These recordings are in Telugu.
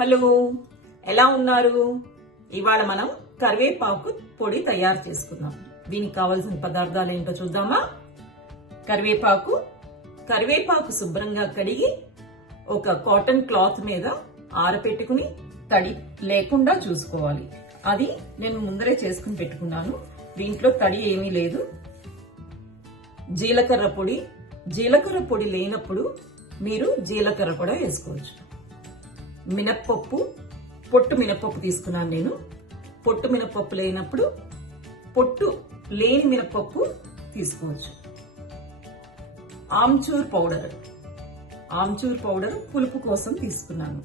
హలో, ఎలా ఉన్నారు? ఇవాళ మనం కరివేపాకు పొడి తయారు చేసుకుందాం. దీనికి కావాల్సిన పదార్థాలు ఏంటో చూద్దామా? కరివేపాకు శుభ్రంగా కడిగి ఒక కాటన్ క్లాత్ మీద ఆరపెట్టుకుని తడి లేకుండా చూసుకోవాలి. అది నేను ముందరే చేసుకుని పెట్టుకున్నాను. దీంట్లో తడి ఏమీ లేదు. జీలకర్ర పొడి లేనప్పుడు మీరు జీలకర్ర కూడా వేసుకోవచ్చు. మినప్పప్పు, పొట్టు మినప్పప్పు తీసుకున్నాను నేను. పొట్టు మినప్పప్పు లేనప్పుడు పొట్టు లేని మినప్పప్పు తీసుకోవచ్చు. ఆమ్చూర్ పౌడర్ పులుపు కోసం తీసుకున్నాను.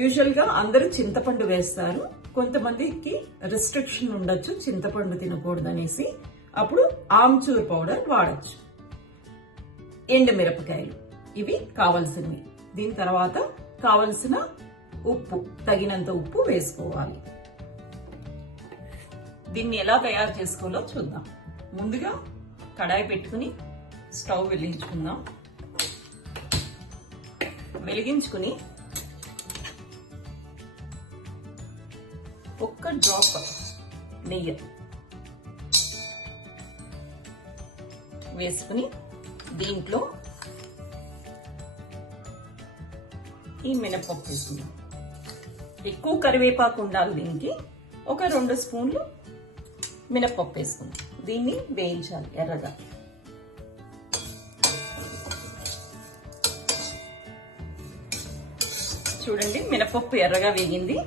యూజువల్ గా అందరూ చింతపండు వేస్తారు. కొంతమందికి రెస్ట్రిక్షన్ ఉండొచ్చు, చింతపండు తినకూడదు అనేసి, అప్పుడు ఆమ్చూర్ పౌడర్ వాడచ్చు. ఎండుమిరపకాయలు, ఇవి కావలసినవి. దీని తర్వాత కావలసిన ఉప్పు, తగినంత ఉప్పు వేసుకోవాలి. దీన్ని ఎలా తయారు చేసుకోవాలో చూద్దాం. ముందుగా కడాయి పెట్టుకుని స్టవ్ వెలిగించుకుందాం. వెలిగించుకుని ఒక్క డ్రాప్ నెయ్యి వేసుకుని దీంట్లో ఈ మినపప్పు వేసుకుందాం. ఎక్కువ కరివేపాకు ఉండాలి. దీనికి ఒక 2 స్పూన్లు మినపప్పు వేసుకుందాం. దీన్ని వేయించాలి ఎర్రగా. చూడండి, మినపప్పు ఎర్రగా వేగింది.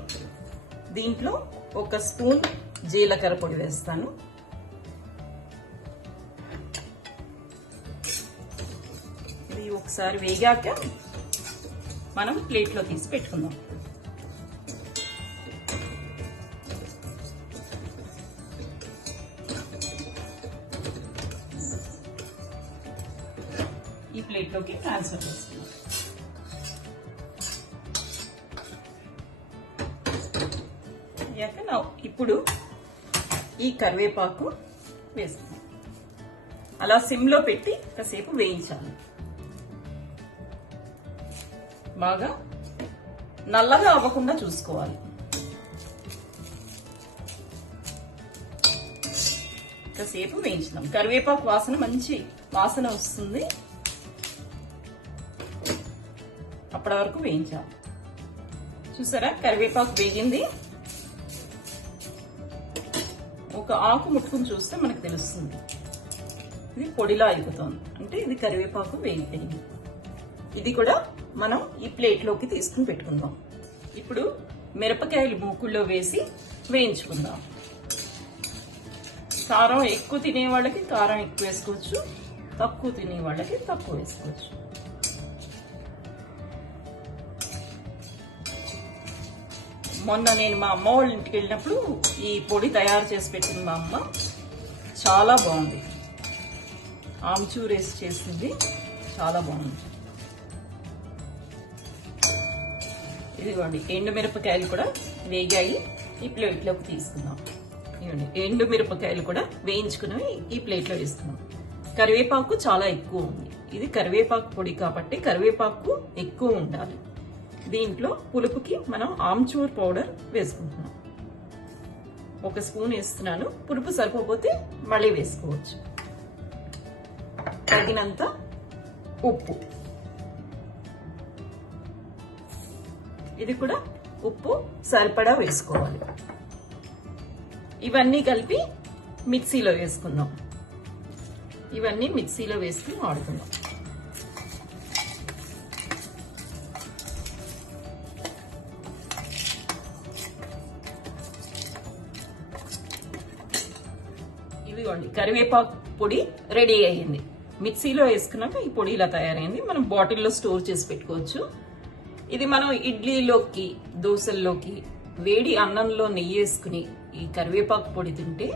దీంట్లో 1 స్పూన్ జీలకర్ర పొడి వేస్తాను. ఇది ఒకసారి వేగాక మనం ప్లేట్లో తీసి పెట్టుకుందాం. ఈ ప్లేట్లోకి ట్రాన్స్ఫర్ చేసుకుందాం. ఇప్పుడు ఈ కరివేపాకు వేసుకుందాం. అలా సిమ్లో పెట్టి కాసేపు వేయించాలి. బాగా నల్లగా అవ్వకుండా చూసుకోవాలి. కాసేపు వేయించుదాం. కరివేపాకు వాసన మంచి వాసన వస్తుంది. అప్పటి వరకు వేయించాలి. చూసారా, కరివేపాకు వేగింది. ఒక ఆకు ముట్టుకుని చూస్తే మనకు తెలుస్తుంది. ఇది పొడిలా అయిపోతుంది అంటే ఇది కరివేపాకు వేగిపోయింది. ఇది కూడా మనం ఈ ప్లేట్లోకి తీసుకుని పెట్టుకుందాం. ఇప్పుడు మిరపకాయలు మూకుల్లో వేసి వేయించుకుందాం. కారం ఎక్కువ తినే వాళ్ళకి కారం ఎక్కువ వేసుకోవచ్చు, తక్కువ తినే వాళ్ళకి తక్కువ వేసుకోవచ్చు. మొన్న నేను మా అమ్మ వాళ్ళ ఇంటికి వెళ్ళినప్పుడు ఈ పొడి తయారు చేసి పెట్టింది మా అమ్మ. చాలా బాగుంది. ఆమ్చూర్ వేసి చేసింది, చాలా బాగుంది. ఇదిగోండి, ఎండు మిరపకాయలు కూడా వేగాయి. ఈ ప్లేట్లోకి తీసుకుందాం. ఇవ్వండి, ఎండు మిరపకాయలు కూడా వేయించుకుని ఈ ప్లేట్లో వేసుకున్నాం. కరివేపాకు చాలా ఎక్కువ ఉంది. ఇది కరివేపాకు పొడి కాబట్టి కరివేపాకు ఎక్కువ ఉండాలి. దీంట్లో పులుపుకి మనం ఆమ్చూర్ పౌడర్ వేసుకుంటున్నాం. 1 స్పూన్ వేస్తున్నాను. పులుపు సరిపోతే మళ్ళీ వేసుకోవచ్చు. తగినంత ఉప్పు, ఇది కూడా ఉప్పు సరిపడా వేసుకోవాలి. ఇవన్నీ కలిపి మిక్సీలో వేసుకుందాం. ఇవన్నీ మిక్సీలో వేసుకుని వాడుకుందాం. ఇదిగోండి, కరివేపాకు పొడి రెడీ అయ్యింది. మిక్సీలో వేసుకున్నాక ఈ పొడి ఇలా తయారైంది. మనం బాటిల్లో స్టోర్ చేసి పెట్టుకోవచ్చు. ఇది మనం ఇడ్లీలోకి, దోశల్లోకి, వేడి అన్నంలో నెయ్యి వేసుకుని ఈ కరివేపాకు పొడి తింటే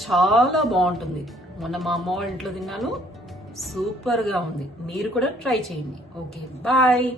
చాలా బాగుంటుంది. మొన్న మా అమ్మ వాళ్ళ ఇంట్లో తిన్నాను, సూపర్గా ఉంది. మీరు కూడా ట్రై చేయండి. Okay, bye.